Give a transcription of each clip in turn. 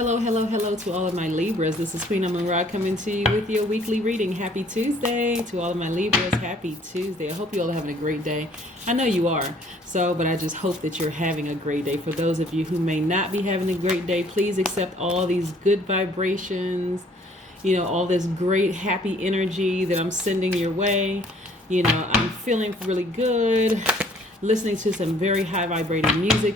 Hello, hello, hello to all of my Libras. This is Queen Amun Ra coming to you with your weekly reading. Happy Tuesday to all of my Libras. Happy Tuesday. I hope you all are having a great day. I know you are. But I just hope that you're having a great day. For those of you who may not be having a great day, please accept all these good vibrations, all this great happy energy that I'm sending your way. I'm feeling really good. Listening to some very high vibrating music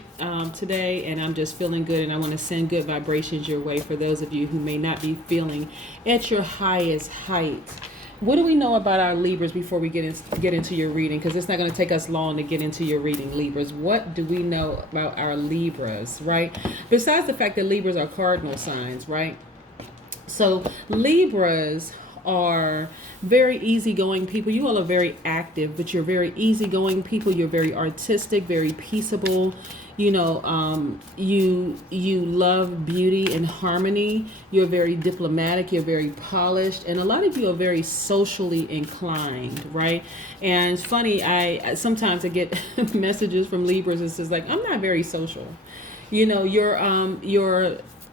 today, and I'm just feeling good, and I want to send good vibrations your way for those of you who may not be feeling at your highest height. What do we know about our Libras before we get into your reading? Because it's not going to take us long to get into your reading, Libras. What do we know about our Libras, right? Besides the fact that Libras are cardinal signs, right? So Libras are very easygoing people. You all are very active, but you're very easygoing people. You're very artistic, very peaceable. You love beauty and harmony. You're very diplomatic. You're very polished, and a lot of you are very socially inclined, right? And it's funny. I sometimes get messages from Libras. It's just like, I'm not very social.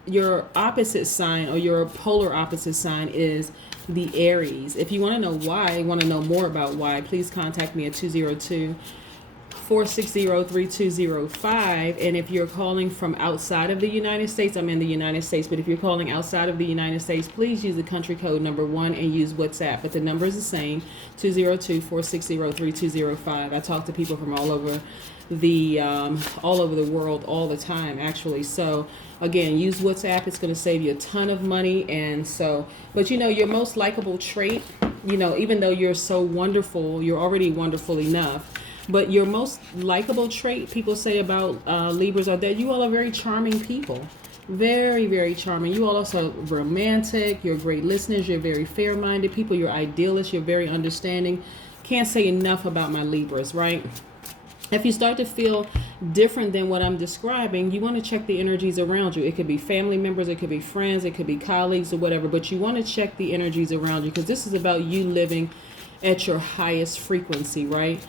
Your opposite sign, or your polar opposite sign, is the Aries. If you want to know why, want to know more about why, please contact me at 202-460-3205. And if you're calling from outside of the United States, I'm in the United States, but if you're calling outside of the United States, please use the country code number 1 and use WhatsApp. But the number is the same, 202-460-3205. I talk to people from all over the world all the time, actually. So again, use WhatsApp. It's going to save you a ton of money. And so, but your most likable trait, even though you're so wonderful, you're already wonderful enough, but your most likable trait people say about Libras are that you all are very charming people. Very, very charming. You all are also romantic. You're great listeners. You're very fair-minded people. You're idealists. You're very understanding. Can't say enough about my Libras, right? If you start to feel different than what I'm describing, you want to check the energies around you. It could be family members, it could be friends, it could be colleagues or whatever, but you want to check the energies around you, because this is about you living at your highest frequency, right?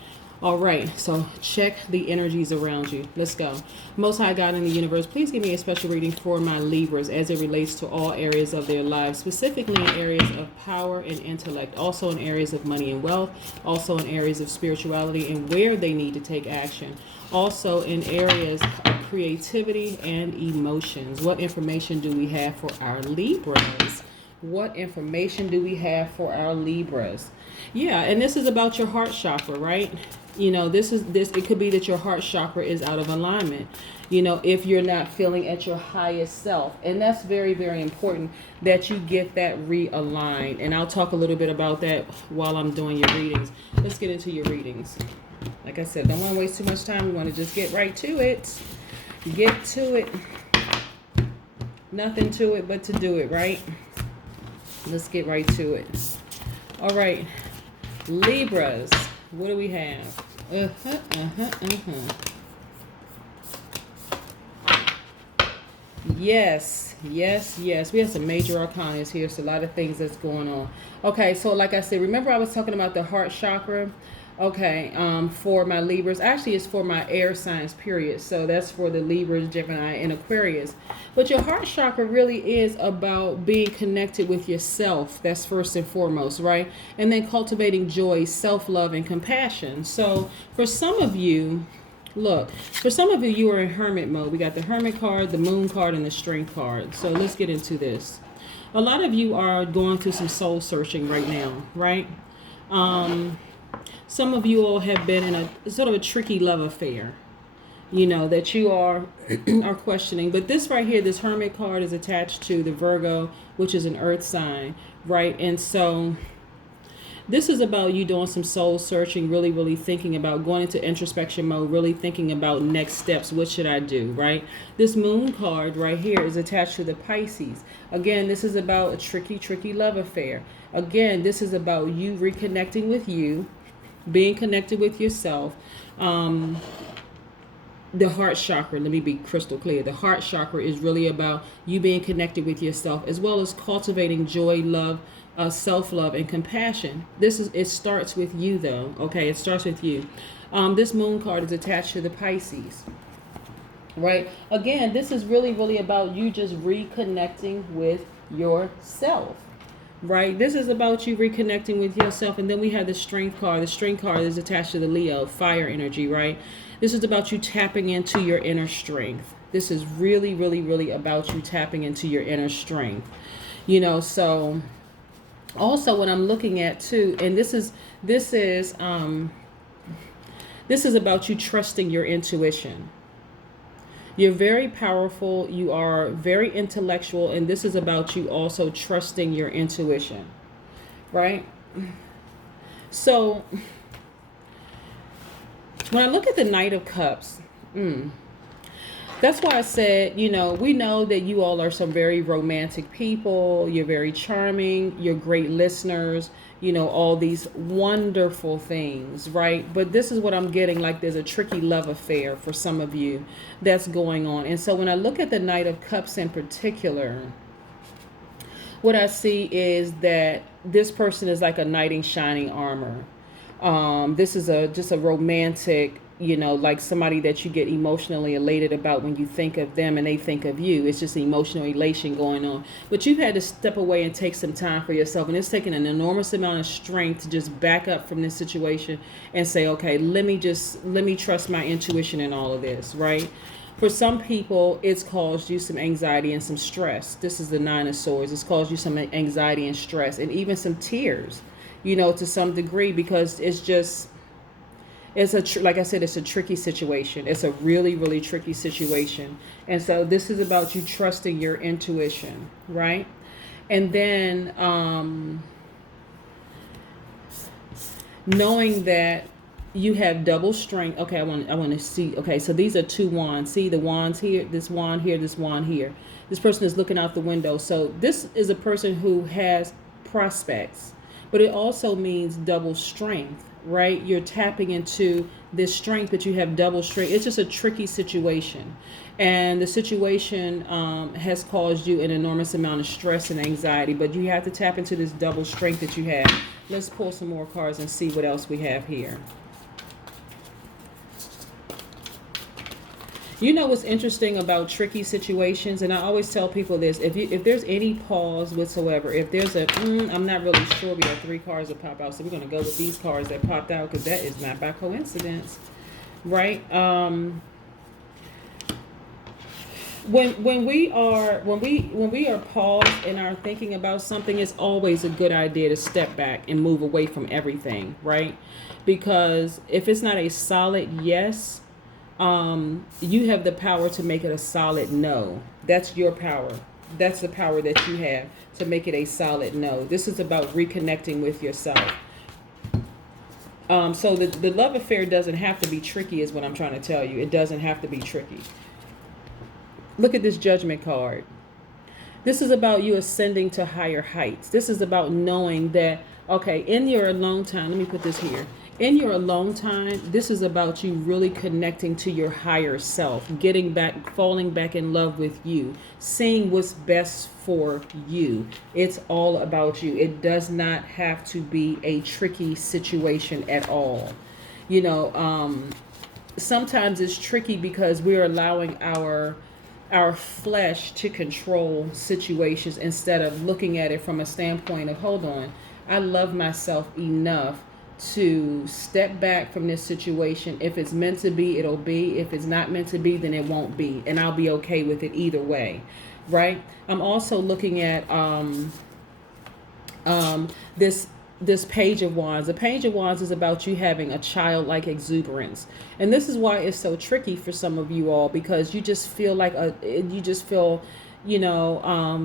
All right, so check the energies around you. Let's go. Most High God in the universe, please give me a special reading for my Libras as it relates to all areas of their lives, specifically in areas of power and intellect, also in areas of money and wealth, also in areas of spirituality and where they need to take action, also in areas of creativity and emotions. What information do we have for our Libras? What information do we have for our Libras? Yeah, and this is about your heart chakra, right? It could be that your heart chakra is out of alignment, if you're not feeling at your highest self. And that's very, very important that you get that realigned. And I'll talk a little bit about that while I'm doing your readings. Let's get into your readings. Like I said, don't want to waste too much time. We want to just get right to it. Get to it. Nothing to it but to do it, right? Let's get right to it. All right. Libras, what do we have? Yes. We have some major arcanas here, so a lot of things that's going on. Okay, so like I said, remember I was talking about the heart chakra? Okay, for my Libras, actually it's for my air signs, period. So that's for the Libras, Gemini, and Aquarius. But your heart chakra really is about being connected with yourself. That's first and foremost, right? And then cultivating joy, self-love, and compassion. So for some of you, you are in hermit mode. We got the Hermit card, the Moon card, and the Strength card. So let's get into this. A lot of you are going through some soul searching right now, right? Some of you all have been in a sort of a tricky love affair, that you are questioning. But this right here, this Hermit card is attached to the Virgo, which is an earth sign, right? And so this is about you doing some soul searching, really, really thinking about going into introspection mode, really thinking about next steps. What should I do, right? This Moon card right here is attached to the Pisces. Again, this is about a tricky, tricky love affair. Again, this is about you reconnecting with you, being connected with yourself. The heart chakra, let me be crystal clear. The heart chakra is really about you being connected with yourself, as well as cultivating joy, love, self-love, and compassion. It starts with you, though. Okay, it starts with you. This Moon card is attached to the Pisces. right? Again, this is really, really about you just reconnecting with yourself, right? This is about you reconnecting with yourself. And then we have the Strength card. The Strength card is attached to the Leo, fire energy, right? This is about you tapping into your inner strength. This is really, really, really about you tapping into your inner strength. So also what I'm looking at too, and this is about you trusting your intuition. You're very powerful. You are very intellectual. And this is about you also trusting your intuition, right? So when I look at the Knight of Cups, that's why I said, we know that you all are some very romantic people. You're very charming. You're great listeners. All these wonderful things, right? But this is what I'm getting, like there's a tricky love affair for some of you that's going on. And so when I look at the Knight of Cups in particular, what I see is that this person is like a knight in shining armor. This is just a romantic, like somebody that you get emotionally elated about when you think of them and they think of you. It's just emotional elation going on. But you've had to step away and take some time for yourself. And it's taken an enormous amount of strength to just back up from this situation and say, okay, let me trust my intuition in all of this, right? For some people, it's caused you some anxiety and some stress. This is the Nine of Swords. It's caused you some anxiety and stress and even some tears, to some degree, because like I said, it's a tricky situation. It's a really, really tricky situation. And so this is about you trusting your intuition, right? And then knowing that you have double strength. Okay, I want to see. Okay, so these are two wands. See the wands here, this wand here, this wand here. This person is looking out the window. So this is a person who has prospects, but it also means double strength, right? You're tapping into this strength that you have double strength. It's just a tricky situation. And the situation has caused you an enormous amount of stress and anxiety, but you have to tap into this double strength that you have. Let's pull some more cards and see what else we have here. What's interesting about tricky situations, and I always tell people this, if there's any pause whatsoever, if there's I'm not really sure, we have three cards that pop out, so we're going to go with these cards that popped out because that is not by coincidence, right? When we are paused and are thinking about something, it's always a good idea to step back and move away from everything, right? Because if it's not a solid yes, you have the power to make it a solid no. That's your power. That's the power that you have to make it a solid no. This is about reconnecting with yourself. So the love affair doesn't have to be tricky is what I'm trying to tell you. It doesn't have to be tricky. Look at this Judgment card. This is about you ascending to higher heights. This is about knowing that, okay, in your alone time, let me put this here. In your alone time, this is about you really connecting to your higher self, getting back, falling back in love with you, seeing what's best for you. It's all about you. It does not have to be a tricky situation at all. Sometimes it's tricky because we're allowing our flesh to control situations instead of looking at it from a standpoint of, hold on, I love myself enough to step back from this situation. If it's meant to be, it'll be. If it's not meant to be, then it won't be. And I'll be okay with it either way, right? I'm also looking at this Page of Wands. The Page of Wands is about you having a childlike exuberance. And this is why it's so tricky for some of you all, because you just feel like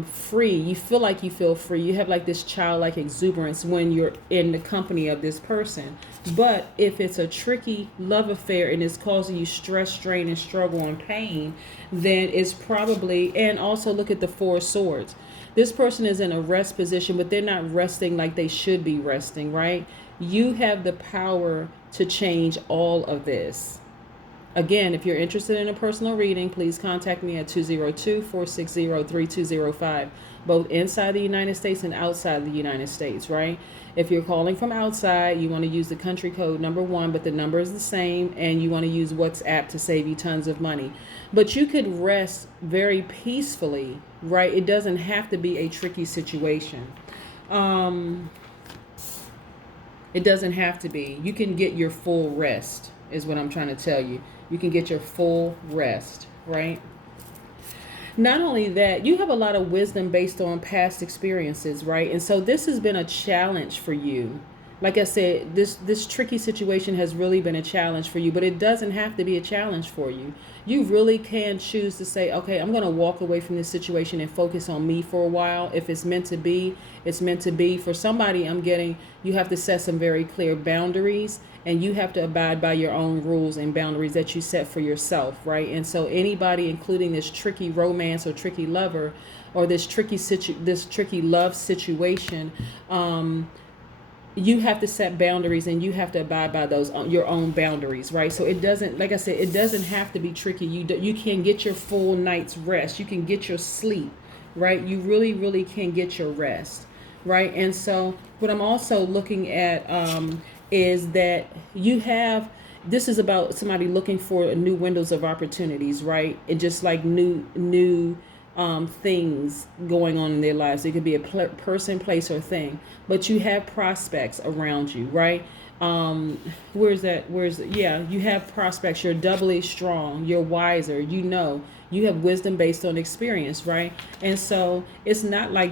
free. You feel like you feel free. You have like this childlike exuberance when you're in the company of this person. But if it's a tricky love affair and it's causing you stress, strain, and struggle and pain, then it's probably, and also look at the Four of Swords. This person is in a rest position, but they're not resting like they should be resting, right? You have the power to change all of this. Again, if you're interested in a personal reading, please contact me at 202-460-3205, both inside the United States and outside the United States, right? If you're calling from outside, you want to use the country code #1, but the number is the same, and you want to use WhatsApp to save you tons of money. But you could rest very peacefully, right? It doesn't have to be a tricky situation. It doesn't have to be. You can get your full rest, is what I'm trying to tell you. You can get your full rest, right? Not only that, you have a lot of wisdom based on past experiences, right? And so this has been a challenge for you. Like I said, this tricky situation has really been a challenge for you, but it doesn't have to be a challenge for you. You really can choose to say, okay, I'm going to walk away from this situation and focus on me for a while. If it's meant to be, it's meant to be. For somebody, you have to set some very clear boundaries, and you have to abide by your own rules and boundaries that you set for yourself, right? And so anybody, including this tricky romance or tricky lover or this tricky love situation, you have to set boundaries, and you have to abide by those, your own boundaries, right? So it doesn't, like I said, it doesn't have to be tricky. You can get your full night's rest. You can get your sleep, right? You really, really can get your rest, right? And so what I'm also looking at is that this is about somebody looking for new windows of opportunities, right? And just like new things going on in their lives. It could be a person, place, or thing, but you have prospects around you, right? You have prospects. You're doubly strong. You're wiser. You have wisdom based on experience, right? And so it's not like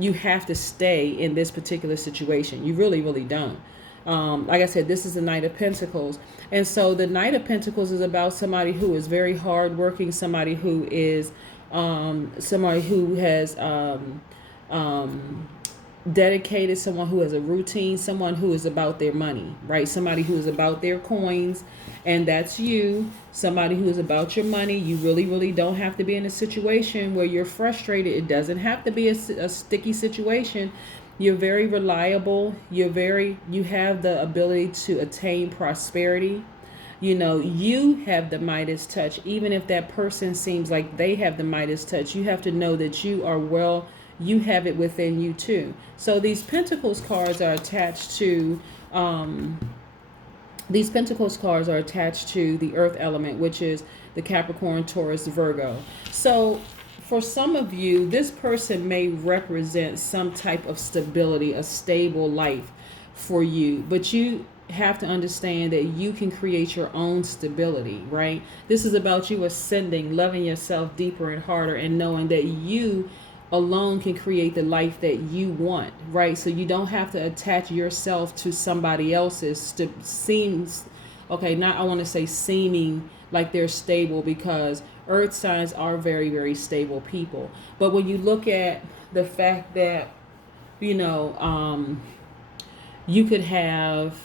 you have to stay in this particular situation. You really, really don't. Like I said, this is the Knight of Pentacles. And so the Knight of Pentacles is about somebody who is very hardworking, somebody who has dedicated, someone who has a routine, someone who is about their money, right? Somebody who is about their coins, and that's you. Somebody who is about your money. You really, really don't have to be in a situation where you're frustrated. It doesn't have to be a sticky situation. You're very reliable. You have the ability to attain prosperity. You have the Midas touch. Even if that person seems like they have the Midas touch, you have to know that you have it within you too. So these Pentacles cards are attached to the earth element, which is the Capricorn, Taurus, Virgo. So for some of you, this person may represent some type of stability, a stable life for you, but you have to understand that you can create your own stability, right? This is about you ascending, loving yourself deeper and harder, and knowing that you alone can create the life that you want, right? So you don't have to attach yourself to somebody else's seeming like they're stable, because earth signs are very, very stable people. But when you look at the fact that you could have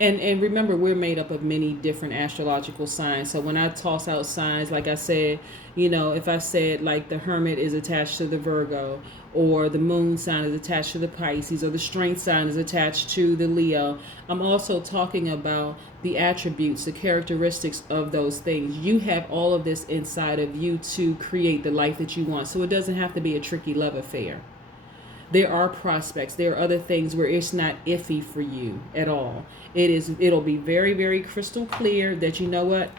and remember, we're made up of many different astrological signs. So when I toss out signs, like I said, if I said like the Hermit is attached to the Virgo, or the moon sign is attached to the Pisces, or the strength sign is attached to the Leo, I'm also talking about the attributes, the characteristics of those things. You have all of this inside of you to create the life that you want. So it doesn't have to be a tricky love affair. There are prospects. There are other things where it's not iffy for you at all. It'll be very, very crystal clear that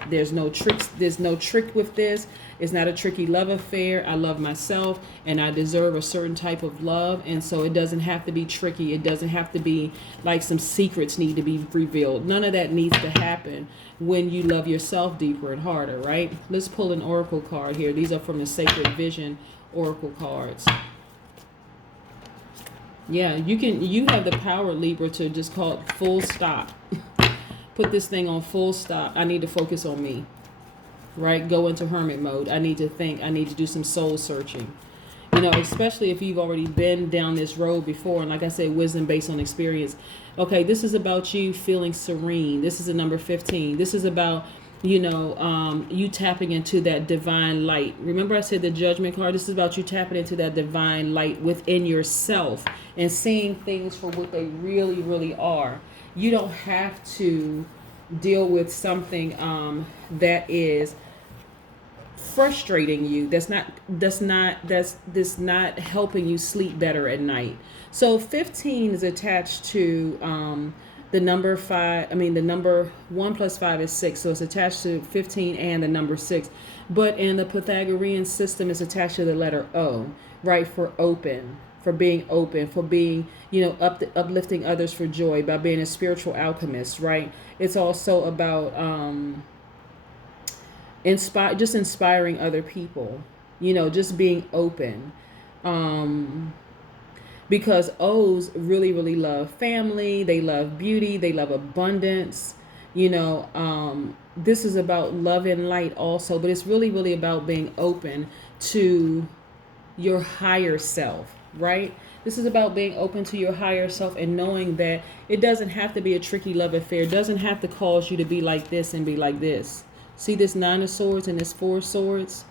there's no tricks. There's no trick with this. It's not a tricky love affair. I love myself and I deserve a certain type of love. And so it doesn't have to be tricky. It doesn't have to be like some secrets need to be revealed. None of that needs to happen when you love yourself deeper and harder, right? Let's pull an oracle card here. These are from the Sacred Vision oracle cards. Yeah, you have the power, Libra, to just call it full stop. Put this thing on full stop. I need to focus on me, right? Go into hermit mode. I need to think. I need to do some soul searching. Especially if you've already been down this road before. And like I said, wisdom based on experience. Okay, this is about you feeling serene. This is a number 15. This is about you tapping into that divine light. Remember I said the Judgment card? This is about you tapping into that divine light within yourself and seeing things for what they really, really are. You don't have to deal with something that is frustrating you, that's not helping you sleep better at night. So 15 is attached to the number 5. I mean, the number 1 plus 5 is 6, so it's attached to 15 and the number 6. But in the Pythagorean system, it's attached to the letter O, right? For open, for being open, for being, uplifting others for joy, by being a spiritual alchemist, right? It's also about inspiring other people, just being open. Because O's really, really love family, they love beauty, they love abundance. This is about love and light also, but it's really, really about being open to your higher self, right? This is about being open to your higher self and knowing that it doesn't have to be a tricky love affair. It doesn't have to cause you to be like this and be like this. See this 9 of swords and this 4 of swords?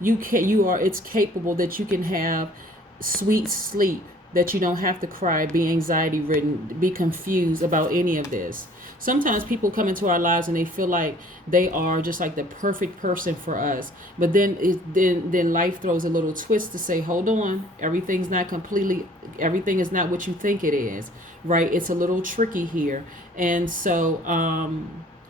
It's capable that you can have sweet sleep, that you don't have to cry, be anxiety ridden, be confused about any of this. Sometimes people come into our lives and they feel like they are just like the perfect person for us. But then life throws a little twist to say, hold on, everything is not what you think it is, right? It's a little tricky here. And so,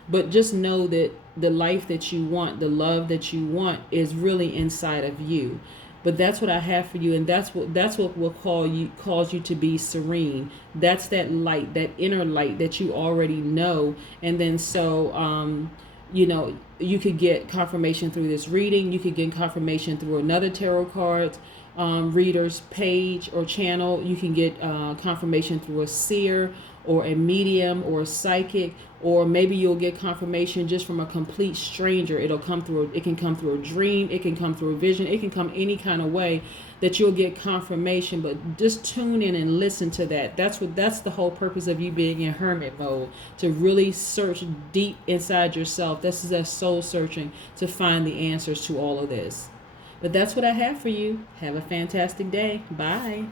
but just know that the life that you want, the love that you want is really inside of you. But that's what I have for you, and that's what will cause you to be serene. That's that light, that inner light that you already know. And then so you could get confirmation through this reading. You could get confirmation through another tarot card reader's page or channel. You can get confirmation through a seer or a medium or a psychic, or maybe you'll get confirmation just from a complete stranger. It can come through a dream, it can come through a vision, it can come any kind of way that you'll get confirmation. But just tune in and listen to that. That's the whole purpose of you being in hermit mode, to really search deep inside yourself. This is that soul searching to find the answers to all of this. But that's what I have for you. Have a fantastic day. Bye.